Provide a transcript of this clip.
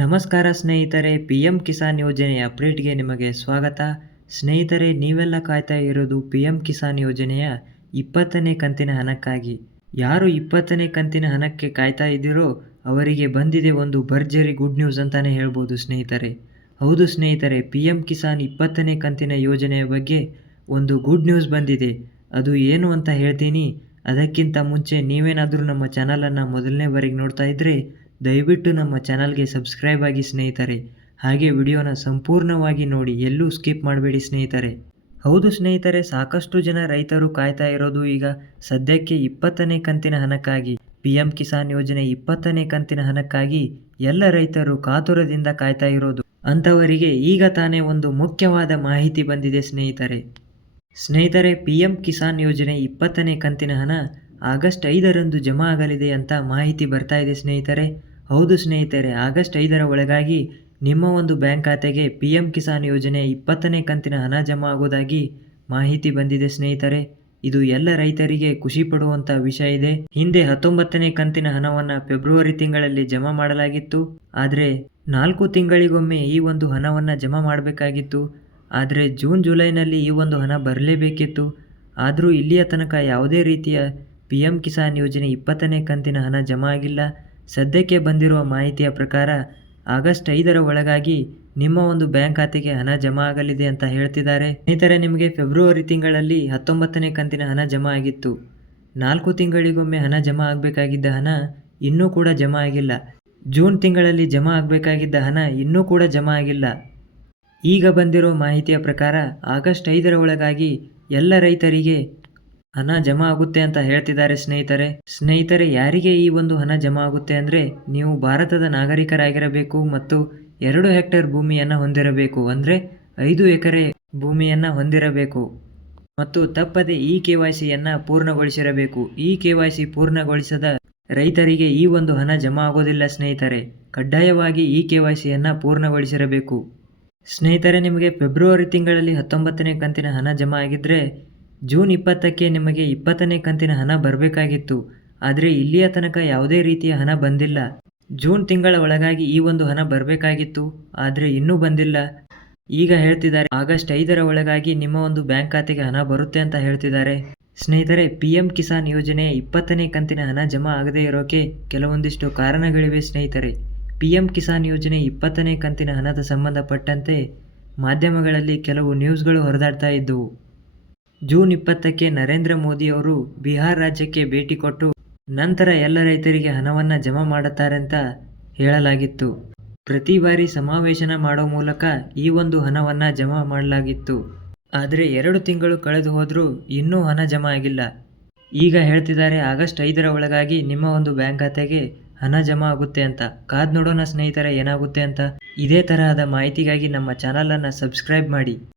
ನಮಸ್ಕಾರ ಸ್ನೇಹಿತರೆ, PM ಕಿಸಾನ್ ಯೋಜನೆಯ ಅಪ್ಡೇಟ್ಗೆ ನಿಮಗೆ ಸ್ವಾಗತ. ಸ್ನೇಹಿತರೆ, ನೀವೆಲ್ಲ ಕಾಯ್ತಾ ಇರೋದು PM ಕಿಸಾನ್ ಯೋಜನೆಯ 20ನೇ ಕಂತಿನ ಹಣಕ್ಕಾಗಿ. ಯಾರು 20ನೇ ಕಂತಿನ ಹಣಕ್ಕೆ ಕಾಯ್ತಾ ಇದ್ದೀರೋ ಅವರಿಗೆ ಬಂದಿದೆ ಒಂದು ಭರ್ಜರಿ ಗುಡ್ ನ್ಯೂಸ್ ಅಂತಾನೆ ಹೇಳ್ಬೋದು ಸ್ನೇಹಿತರೆ. ಹೌದು ಸ್ನೇಹಿತರೆ, PM ಕಿಸಾನ್ 20ನೇ ಕಂತಿನ ಯೋಜನೆಯ ಬಗ್ಗೆ ಒಂದು ಗುಡ್ ನ್ಯೂಸ್ ಬಂದಿದೆ. ಅದು ಏನು ಅಂತ ಹೇಳ್ತೀನಿ. ಅದಕ್ಕಿಂತ ಮುಂಚೆ ನೀವೇನಾದರೂ ನಮ್ಮ ಚಾನಲನ್ನು ಮೊದಲನೇ ಬಾರಿಗೆ ನೋಡ್ತಾ ಇದ್ದರೆ ದಯವಿಟ್ಟು ನಮ್ಮ ಚಾನಲ್ಗೆ ಸಬ್ಸ್ಕ್ರೈಬ್ ಆಗಿ ಸ್ನೇಹಿತರೆ. ಹಾಗೆ ವಿಡಿಯೋನ ಸಂಪೂರ್ಣವಾಗಿ ನೋಡಿ, ಎಲ್ಲೂ ಸ್ಕಿಪ್ ಮಾಡಬೇಡಿ ಸ್ನೇಹಿತರೆ. ಹೌದು ಸ್ನೇಹಿತರೆ, ಸಾಕಷ್ಟು ಜನ ರೈತರು ಕಾಯ್ತಾ ಇರೋದು ಈಗ ಸದ್ಯಕ್ಕೆ 20ನೇ ಕಂತಿನ ಹಣಕ್ಕಾಗಿ. PM ಕಿಸಾನ್ ಯೋಜನೆ 20ನೇ ಕಂತಿನ ಹಣಕ್ಕಾಗಿ ಎಲ್ಲ ರೈತರು ಕಾತುರದಿಂದ ಕಾಯ್ತಾ ಇರೋದು. ಅಂಥವರಿಗೆ ಈಗ ತಾನೇ ಒಂದು ಮುಖ್ಯವಾದ ಮಾಹಿತಿ ಬಂದಿದೆ ಸ್ನೇಹಿತರೆ. PM ಕಿಸಾನ್ ಯೋಜನೆ 20ನೇ ಕಂತಿನ ಹಣ ಆಗಸ್ಟ್ 5ರಂದು ಜಮಾ ಆಗಲಿದೆ ಅಂತ ಮಾಹಿತಿ ಬರ್ತಾ ಇದೆ ಸ್ನೇಹಿತರೆ. ಹೌದು ಸ್ನೇಹಿತರೆ, ಆಗಸ್ಟ್ 5ರ ಒಳಗಾಗಿ ನಿಮ್ಮ ಒಂದು ಬ್ಯಾಂಕ್ ಖಾತೆಗೆ PM ಕಿಸಾನ್ ಯೋಜನೆ 20ನೇ ಕಂತಿನ ಹಣ ಜಮಾ ಆಗೋದಾಗಿ ಮಾಹಿತಿ ಬಂದಿದೆ ಸ್ನೇಹಿತರೆ. ಇದು ಎಲ್ಲ ರೈತರಿಗೆ ಖುಷಿ ಪಡುವಂಥ ವಿಷಯ ಇದೆ. ಹಿಂದೆ 19ನೇ ಕಂತಿನ ಹಣವನ್ನು ಫೆಬ್ರವರಿ ತಿಂಗಳಲ್ಲಿ ಜಮಾ ಮಾಡಲಾಗಿತ್ತು. ಆದರೆ 4 ತಿಂಗಳಿಗೊಮ್ಮೆ ಈ ಒಂದು ಹಣವನ್ನು ಜಮಾ ಮಾಡಬೇಕಾಗಿತ್ತು. ಆದರೆ ಜೂನ್ ಜುಲೈನಲ್ಲಿ ಈ ಒಂದು ಹಣ ಬರಲೇಬೇಕಿತ್ತು. ಆದರೂ ಇಲ್ಲಿಯ ತನಕ ಯಾವುದೇ ರೀತಿಯ PM ಕಿಸಾನ್ ಯೋಜನೆ 20ನೇ ಕಂತಿನ ಹಣ ಜಮಾ ಆಗಿಲ್ಲ. ಸದ್ಯಕ್ಕೆ ಬಂದಿರುವ ಮಾಹಿತಿಯ ಪ್ರಕಾರ ಆಗಸ್ಟ್ 5ರ ಒಳಗಾಗಿ ನಿಮ್ಮ ಒಂದು ಬ್ಯಾಂಕ್ ಖಾತೆಗೆ ಹಣ ಜಮಾ ಆಗಲಿದೆ ಅಂತ ಹೇಳ್ತಿದ್ದಾರೆ. ಸ್ನೇಹಿತರೆ, ನಿಮಗೆ ಫೆಬ್ರವರಿ ತಿಂಗಳಲ್ಲಿ 19ನೇ ಕಂತಿನ ಹಣ ಜಮಾ ಆಗಿತ್ತು. 4 ತಿಂಗಳಿಗೊಮ್ಮೆ ಹಣ ಜಮಾ ಆಗಬೇಕಾಗಿದ್ದ ಹಣ ಇನ್ನೂ ಕೂಡ ಜಮಾ ಆಗಿಲ್ಲ. ಜೂನ್ ತಿಂಗಳಲ್ಲಿ ಜಮಾ ಆಗಬೇಕಾಗಿದ್ದ ಹಣ ಇನ್ನೂ ಕೂಡ ಜಮಾ ಆಗಿಲ್ಲ. ಈಗ ಬಂದಿರೋ ಮಾಹಿತಿಯ ಪ್ರಕಾರ ಆಗಸ್ಟ್ 5ರ ಒಳಗಾಗಿ ಎಲ್ಲ ರೈತರಿಗೆ ಹಣ ಜಮಾ ಆಗುತ್ತೆ ಅಂತ ಹೇಳ್ತಿದ್ದಾರೆ ಸ್ನೇಹಿತರೆ, ಯಾರಿಗೆ ಈ ಒಂದು ಹಣ ಜಮಾ ಆಗುತ್ತೆ ಅಂದರೆ, ನೀವು ಭಾರತದ ನಾಗರಿಕರಾಗಿರಬೇಕು ಮತ್ತು 2 ಹೆಕ್ಟೇರ್ ಭೂಮಿಯನ್ನು ಹೊಂದಿರಬೇಕು, ಅಂದರೆ 5 ಎಕರೆ ಭೂಮಿಯನ್ನು ಹೊಂದಿರಬೇಕು ಮತ್ತು ತಪ್ಪದೆ ಈ KYCಯನ್ನು ಪೂರ್ಣಗೊಳಿಸಿರಬೇಕು. ಈ KYC ಪೂರ್ಣಗೊಳಿಸದ ರೈತರಿಗೆ ಈ ಒಂದು ಹಣ ಜಮಾ ಆಗೋದಿಲ್ಲ ಸ್ನೇಹಿತರೆ. ಕಡ್ಡಾಯವಾಗಿ ಈ KYCಯನ್ನು ಪೂರ್ಣಗೊಳಿಸಿರಬೇಕು. ಸ್ನೇಹಿತರೆ, ನಿಮಗೆ ಫೆಬ್ರವರಿ ತಿಂಗಳಲ್ಲಿ 19ನೇ ಕಂತಿನ ಹಣ ಜಮಾ ಆಗಿದ್ದರೆ ಜೂನ್ 20ಕ್ಕೆ ನಿಮಗೆ 20ನೇ ಕಂತಿನ ಹಣ ಬರಬೇಕಾಗಿತ್ತು. ಆದರೆ ಇಲ್ಲಿಯ ತನಕ ಯಾವುದೇ ರೀತಿಯ ಹಣ ಬಂದಿಲ್ಲ. ಜೂನ್ ತಿಂಗಳ ಒಳಗಾಗಿ ಈ ಒಂದು ಹಣ ಬರಬೇಕಾಗಿತ್ತು, ಆದರೆ ಇನ್ನೂ ಬಂದಿಲ್ಲ. ಈಗ ಹೇಳ್ತಿದ್ದಾರೆ ಆಗಸ್ಟ್ 5ರ ಒಳಗಾಗಿ ನಿಮ್ಮ ಒಂದು ಬ್ಯಾಂಕ್ ಖಾತೆಗೆ ಹಣ ಬರುತ್ತೆ ಅಂತ ಹೇಳ್ತಿದ್ದಾರೆ. ಸ್ನೇಹಿತರೆ, PM ಕಿಸಾನ್ ಯೋಜನೆ 20ನೇ ಕಂತಿನ ಹಣ ಜಮಾ ಆಗದೇ ಇರೋಕೆ ಕೆಲವೊಂದಿಷ್ಟು ಕಾರಣಗಳಿವೆ ಸ್ನೇಹಿತರೆ. PM ಕಿಸಾನ್ ಯೋಜನೆ 20ನೇ ಕಂತಿನ ಹಣದ ಸಂಬಂಧಪಟ್ಟಂತೆ ಮಾಧ್ಯಮಗಳಲ್ಲಿ ಕೆಲವು ನ್ಯೂಸ್ಗಳು ಹೊರದಾಡ್ತಾ ಇದ್ದವು. ಜೂನ್ 20ಕ್ಕೆ ನರೇಂದ್ರ ಮೋದಿ ಅವರು ಬಿಹಾರ ರಾಜ್ಯಕ್ಕೆ ಭೇಟಿ ಕೊಟ್ಟು ನಂತರ ಎಲ್ಲ ರೈತರಿಗೆ ಹಣವನ್ನು ಜಮಾ ಮಾಡುತ್ತಾರೆ ಅಂತ ಹೇಳಲಾಗಿತ್ತು. ಪ್ರತಿ ಬಾರಿ ಸಮಾವೇಶನ ಮಾಡೋ ಮೂಲಕ ಈ ಒಂದು ಹಣವನ್ನು ಜಮಾ ಮಾಡಲಾಗಿತ್ತು. ಆದರೆ 2 ತಿಂಗಳು ಕಳೆದು ಹೋದರೂ ಇನ್ನೂ ಹಣ ಜಮಾ ಆಗಿಲ್ಲ. ಈಗ ಹೇಳ್ತಿದ್ದಾರೆ ಆಗಸ್ಟ್ 5ರ ಒಳಗಾಗಿ ನಿಮ್ಮ ಒಂದು ಬ್ಯಾಂಕ್ ಖಾತೆಗೆ ಹಣ ಜಮಾ ಆಗುತ್ತೆ ಅಂತ. ಕಾದ್ ನೋಡೋಣ ಸ್ನೇಹಿತರೆ ಏನಾಗುತ್ತೆ ಅಂತ. ಇದೇ ತರಹದ ಮಾಹಿತಿಗಾಗಿ ನಮ್ಮ ಚಾನಲನ್ನು ಸಬ್ಸ್ಕ್ರೈಬ್ ಮಾಡಿ.